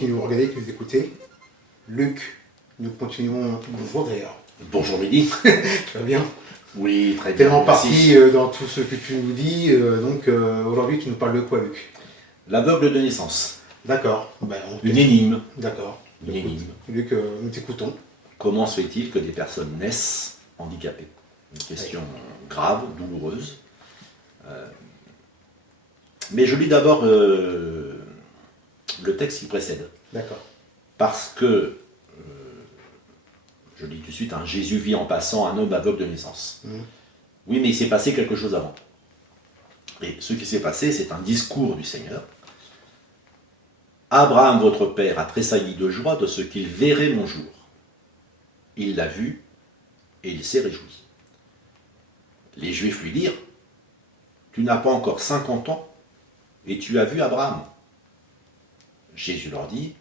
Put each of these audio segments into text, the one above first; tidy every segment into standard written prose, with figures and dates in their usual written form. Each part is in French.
qui nous regardez, qui nous écoutez. Luc, nous continuons. Bonjour d'ailleurs. Bonjour Mehdi. Tu vas bien? Oui, très bien. Tellement merci. parti dans tout ce que tu nous dis. Donc aujourd'hui, tu nous parles de quoi, Luc? L'aveugle de naissance. D'accord. Une énigme. D'accord. Une énigme. Luc, nous t'écoutons. Comment se fait-il que des personnes naissent handicapées? Une question grave, douloureuse. Mais je lis d'abord le texte qui précède. D'accord. Parce que, je lis tout de suite, Jésus vit en passant un homme aveugle de naissance. Oui, mais il s'est passé quelque chose avant. Et ce qui s'est passé, c'est un discours du Seigneur. Abraham, votre père, a tressailli de joie de ce qu'il verrait mon jour. Il l'a vu et il s'est réjoui. Les Juifs lui dirent, tu n'as pas encore 50 ans et tu as vu Abraham. Jésus leur dit,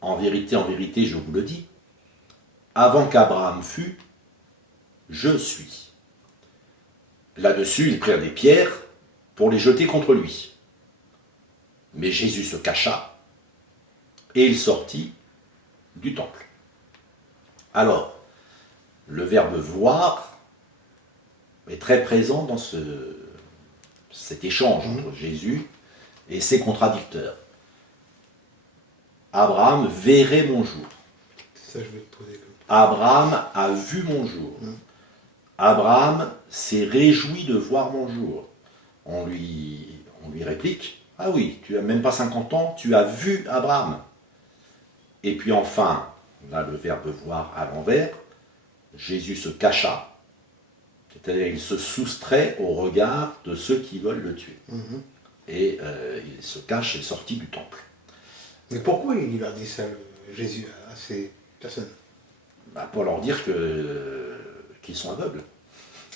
en vérité, je vous le dis, avant qu'Abraham fût, je suis. Là-dessus, ils prirent des pierres pour les jeter contre lui. Mais Jésus se cacha et il sortit du temple. Alors, le verbe voir est très présent dans cet échange entre Jésus et ses contradicteurs. Abraham verrait mon jour. C'est ça que je vais te poser. Abraham a vu mon jour. Abraham s'est réjoui de voir mon jour. On lui réplique, ah oui, tu n'as même pas 50 ans, tu as vu Abraham. Et puis enfin, là le verbe voir à l'envers, Jésus se cacha, c'est-à-dire il se soustrait au regard de ceux qui veulent le tuer. Et il se cache et est sorti du temple. Mais pourquoi il leur dit ça, Jésus, à ces personnes? Pour leur dire qu'ils sont aveugles.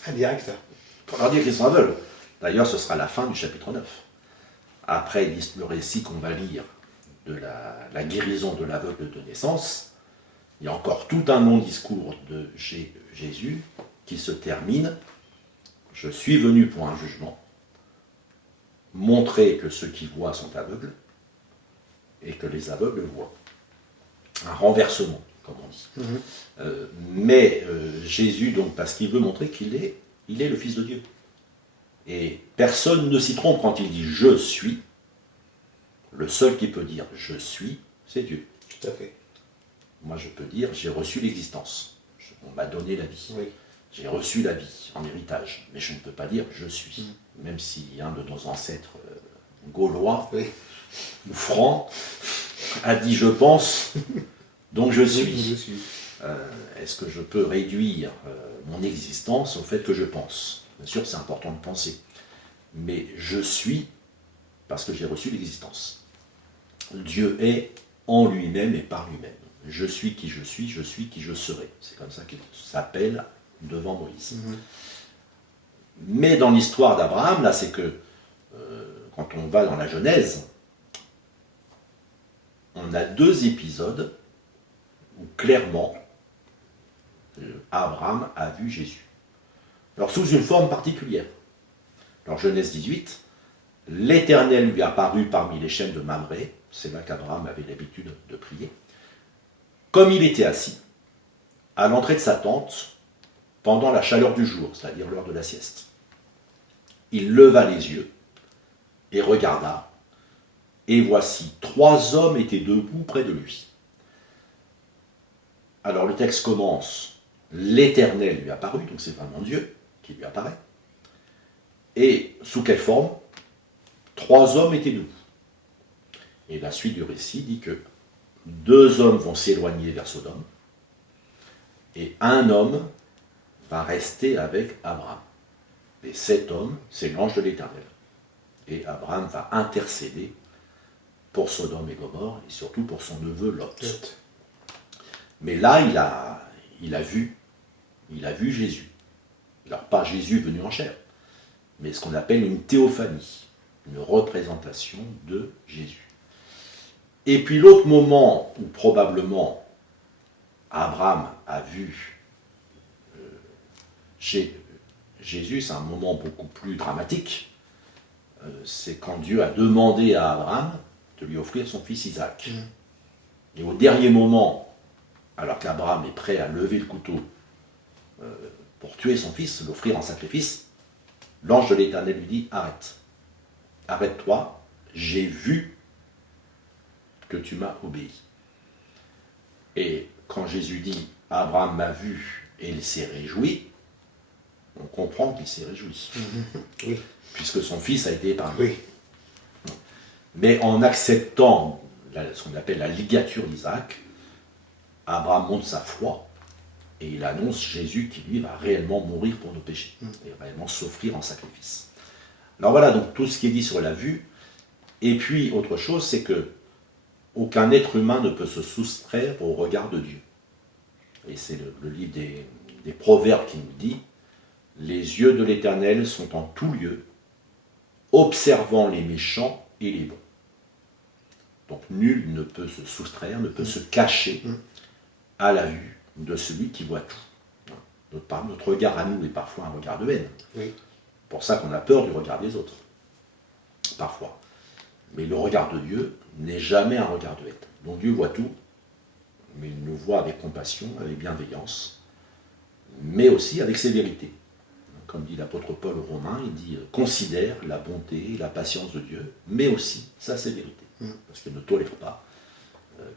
Ah, direct, ça. Pour leur dire qu'ils sont aveugles. D'ailleurs, ce sera la fin du chapitre 9. Après le récit qu'on va lire de la guérison de l'aveugle de naissance, il y a encore tout un long discours de Jésus qui se termine. Je suis venu pour un jugement, montrer que ceux qui voient sont aveugles et que les aveugles voient. Un renversement, comme on dit. Mais Jésus, donc, parce qu'il veut montrer qu'il est le Fils de Dieu. Et personne ne s'y trompe quand il dit « je suis ». Le seul qui peut dire « je suis », c'est Dieu. Tout à fait. Moi, je peux dire « j'ai reçu l'existence ». On m'a donné la vie. Oui. J'ai reçu la vie en héritage. Mais je ne peux pas dire « je suis ». Même si un de nos ancêtres gaulois ou francs a dit « je pense ». Donc je suis. Est-ce que je peux réduire mon existence au fait que je pense? Bien sûr, c'est important de penser. Mais je suis parce que j'ai reçu l'existence. Dieu est en lui-même et par lui-même. Je suis qui je suis qui je serai. C'est comme ça qu'il s'appelle devant Moïse. Mais dans l'histoire d'Abraham, là, c'est que quand on va dans la Genèse, on a deux épisodes où clairement Abraham a vu Jésus. Alors sous une forme particulière. Alors Genèse 18, l'Éternel lui apparut parmi les chênes de Mamré, c'est là qu'Abraham avait l'habitude de prier, comme il était assis, à l'entrée de sa tente, pendant la chaleur du jour, c'est-à-dire l'heure de la sieste. Il leva les yeux et regarda, et voici, 3 hommes étaient debout près de lui. Alors le texte commence, l'Éternel lui apparut, donc c'est vraiment Dieu qui lui apparaît. Et sous quelle forme? 3 hommes étaient debout. Et la suite du récit dit que 2 hommes vont s'éloigner vers Sodome, et un homme va rester avec Abraham. Et cet homme, c'est l'ange de l'Éternel. Et Abraham va intercéder pour Sodome et Gomorrhe, et surtout pour son neveu Lot. Mais là, il a vu Jésus. Alors pas Jésus venu en chair, mais ce qu'on appelle une théophanie, une représentation de Jésus. Et puis l'autre moment où probablement Abraham a vu Jésus, c'est un moment beaucoup plus dramatique, c'est quand Dieu a demandé à Abraham de lui offrir son fils Isaac. Et au dernier moment, alors qu'Abraham est prêt à lever le couteau pour tuer son fils, l'offrir en sacrifice, l'ange de l'Éternel lui dit, arrête, arrête-toi, j'ai vu que tu m'as obéi. Et quand Jésus dit, Abraham m'a vu et il s'est réjoui, on comprend qu'il s'est réjoui, Oui. puisque son fils a été épargné. Oui. Mais en acceptant ce qu'on appelle la ligature d'Isaac, Abraham montre sa foi et il annonce Jésus qui lui va réellement mourir pour nos péchés et réellement s'offrir en sacrifice. Alors voilà donc tout ce qui est dit sur la vue. Et puis autre chose, c'est que aucun être humain ne peut se soustraire au regard de Dieu. Et c'est le livre des Proverbes qui nous dit « Les yeux de l'Éternel sont en tout lieu, observant les méchants et les bons. » Donc nul ne peut se soustraire, ne peut se cacher à la vue de celui qui voit tout. Notre regard à nous est parfois un regard de haine. Oui. C'est pour ça qu'on a peur du regard des autres. Parfois. Mais le regard de Dieu n'est jamais un regard de haine. Donc Dieu voit tout, mais il nous voit avec compassion, avec bienveillance, mais aussi avec sévérité. Comme dit l'apôtre Paul aux Romains, il dit « Considère la bonté et la patience de Dieu, mais aussi sa sévérité. » Parce qu'il ne tolère pas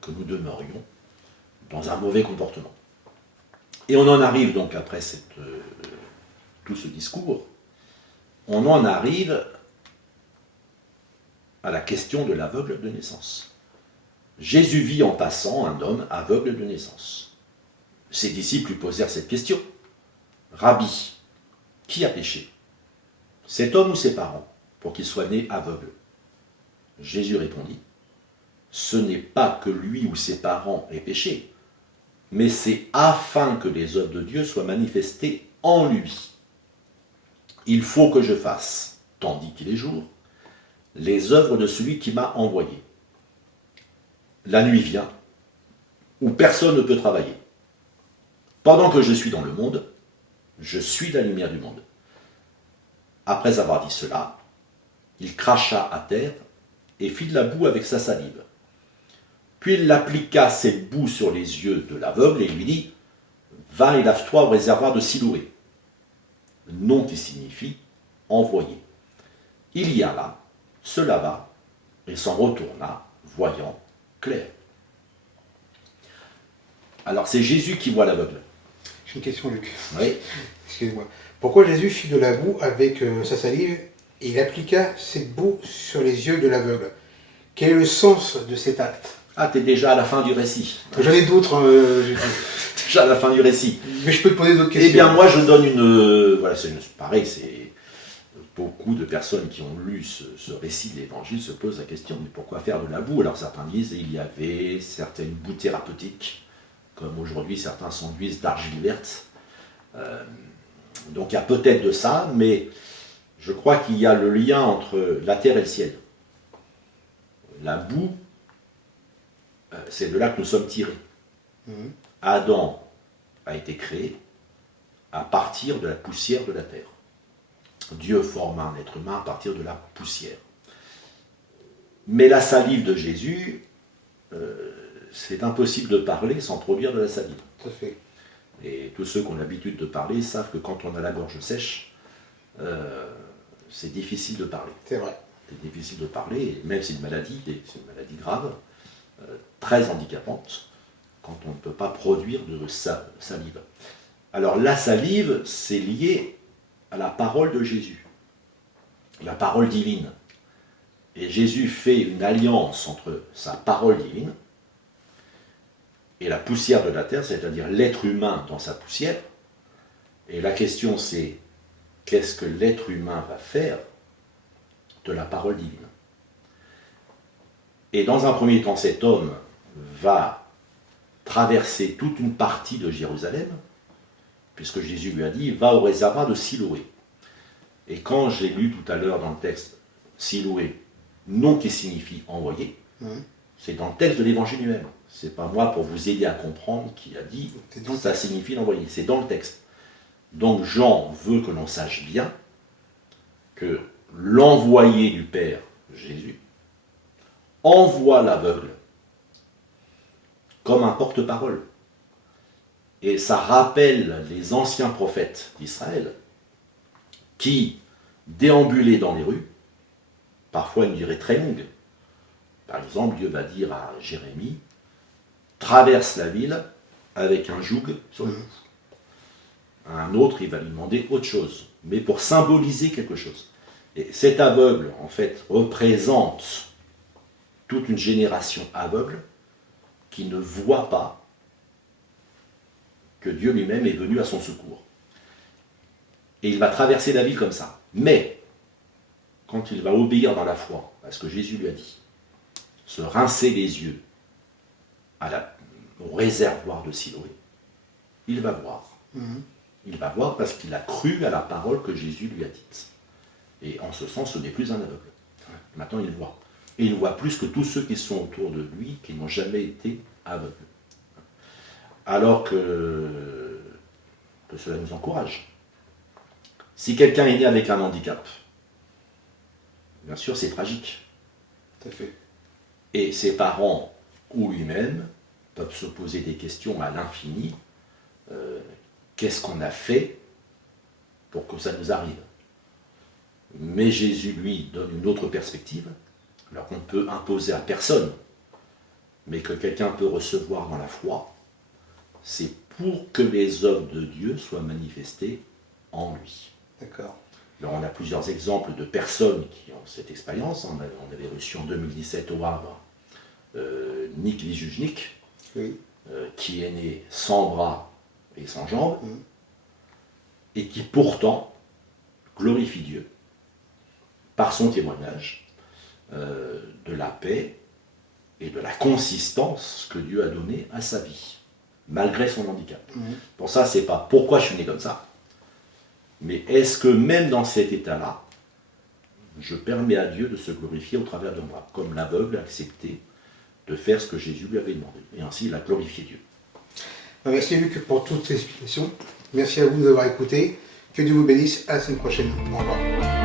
que nous demeurions dans un mauvais comportement. Et on en arrive donc, après tout ce discours, on en arrive à la question de l'aveugle de naissance. Jésus vit en passant un homme aveugle de naissance. Ses disciples lui posèrent cette question. « Rabbi, qui a péché? Cet homme ou ses parents, pour qu'il soit né aveugle ?» Jésus répondit, « Ce n'est pas que lui ou ses parents aient péché, mais c'est afin que les œuvres de Dieu soient manifestées en lui. Il faut que je fasse, tandis qu'il est jour, les œuvres de celui qui m'a envoyé. La nuit vient, où personne ne peut travailler. Pendant que je suis dans le monde, je suis la lumière du monde. » Après avoir dit cela, il cracha à terre et fit de la boue avec sa salive. Puis il appliqua cette boue sur les yeux de l'aveugle et lui dit « Va et lave-toi au réservoir de Siloé. » Nom qui signifie « envoyé ». Il y alla, se lava et s'en retourna, voyant clair. Alors c'est Jésus qui voit l'aveugle. J'ai une question, Luc. Oui. Excusez-moi. Pourquoi Jésus fit de la boue avec sa salive et il appliqua cette boue sur les yeux de l'aveugle? Quel est le sens de cet acte? Ah, t'es déjà à la fin du récit. J'en ai d'autres. Déjà à la fin du récit. Mais je peux te poser d'autres questions. Eh bien, moi, je donne voilà, pareil, c'est beaucoup de personnes qui ont lu ce récit de l'Évangile se posent la question, mais pourquoi faire de la boue? Alors certains disent, il y avait certaines boues thérapeutiques, comme aujourd'hui certains s'enduisent d'argile verte. Donc il y a peut-être de ça, mais je crois qu'il y a le lien entre la terre et le ciel. La boue, c'est de là que nous sommes tirés. Adam a été créé à partir de la poussière de la terre. Dieu forma un être humain à partir de la poussière. Mais la salive de Jésus, c'est impossible de parler sans produire de la salive. Tout à fait. Et tous ceux qui ont l'habitude de parler savent que quand on a la gorge sèche, c'est difficile de parler. C'est vrai. C'est difficile de parler, et même si c'est une maladie grave, très handicapante, quand on ne peut pas produire de salive. Alors la salive, c'est lié à la parole de Jésus, la parole divine. Et Jésus fait une alliance entre sa parole divine et la poussière de la terre, c'est-à-dire l'être humain dans sa poussière. Et la question c'est, qu'est-ce que l'être humain va faire de la parole divine? Et dans un premier temps, cet homme va traverser toute une partie de Jérusalem, puisque Jésus lui a dit, va au réservoir de Siloé. Et quand j'ai lu tout à l'heure dans le texte Siloé, nom qui signifie envoyé, c'est dans le texte de l'évangile lui-même. C'est pas moi pour vous aider à comprendre qui a dit ça signifie l'envoyé. C'est dans le texte. Donc Jean veut que l'on sache bien que l'envoyé du Père, Jésus, envoie l'aveugle comme un porte-parole. Et ça rappelle les anciens prophètes d'Israël qui déambulaient dans les rues, parfois une durée très longue. Par exemple, Dieu va dire à Jérémie, traverse la ville avec un joug sur le cou. À un autre, il va lui demander autre chose, mais pour symboliser quelque chose. Et cet aveugle, en fait, représente toute une génération aveugle qui ne voit pas que Dieu lui-même est venu à son secours. Et il va traverser la ville comme ça. Mais, quand il va obéir dans la foi à ce que Jésus lui a dit, se rincer les yeux au réservoir de Siloé, il va voir. Il va voir parce qu'il a cru à la parole que Jésus lui a dite. Et en ce sens, ce n'est plus un aveugle. Maintenant, il voit. Et il voit plus que tous ceux qui sont autour de lui, qui n'ont jamais été aveugles. Alors que cela nous encourage. Si quelqu'un est né avec un handicap, bien sûr, c'est tragique. Tout à fait. Et ses parents ou lui-même peuvent se poser des questions à l'infini. Qu'est-ce qu'on a fait pour que ça nous arrive? Mais Jésus, lui, donne une autre perspective, alors qu'on ne peut imposer à personne, mais que quelqu'un peut recevoir dans la foi, c'est pour que les œuvres de Dieu soient manifestées en lui. D'accord. Alors on a plusieurs exemples de personnes qui ont cette expérience. On avait reçu en 2017 au Havre Nick Lijujnik, Oui. qui est né sans bras et sans jambes, et qui pourtant glorifie Dieu par son témoignage de la paix et de la consistance que Dieu a donnée à sa vie, malgré son handicap. Pour ça, c'est pas pourquoi je suis né comme ça, mais est-ce que même dans cet état-là, je permets à Dieu de se glorifier au travers de moi, comme l'aveugle a accepté de faire ce que Jésus lui avait demandé. Et ainsi, il a glorifié Dieu. Merci Luc pour toutes ces explications. Merci à vous d'avoir écouté. Que Dieu vous bénisse. À la semaine prochaine. Au revoir.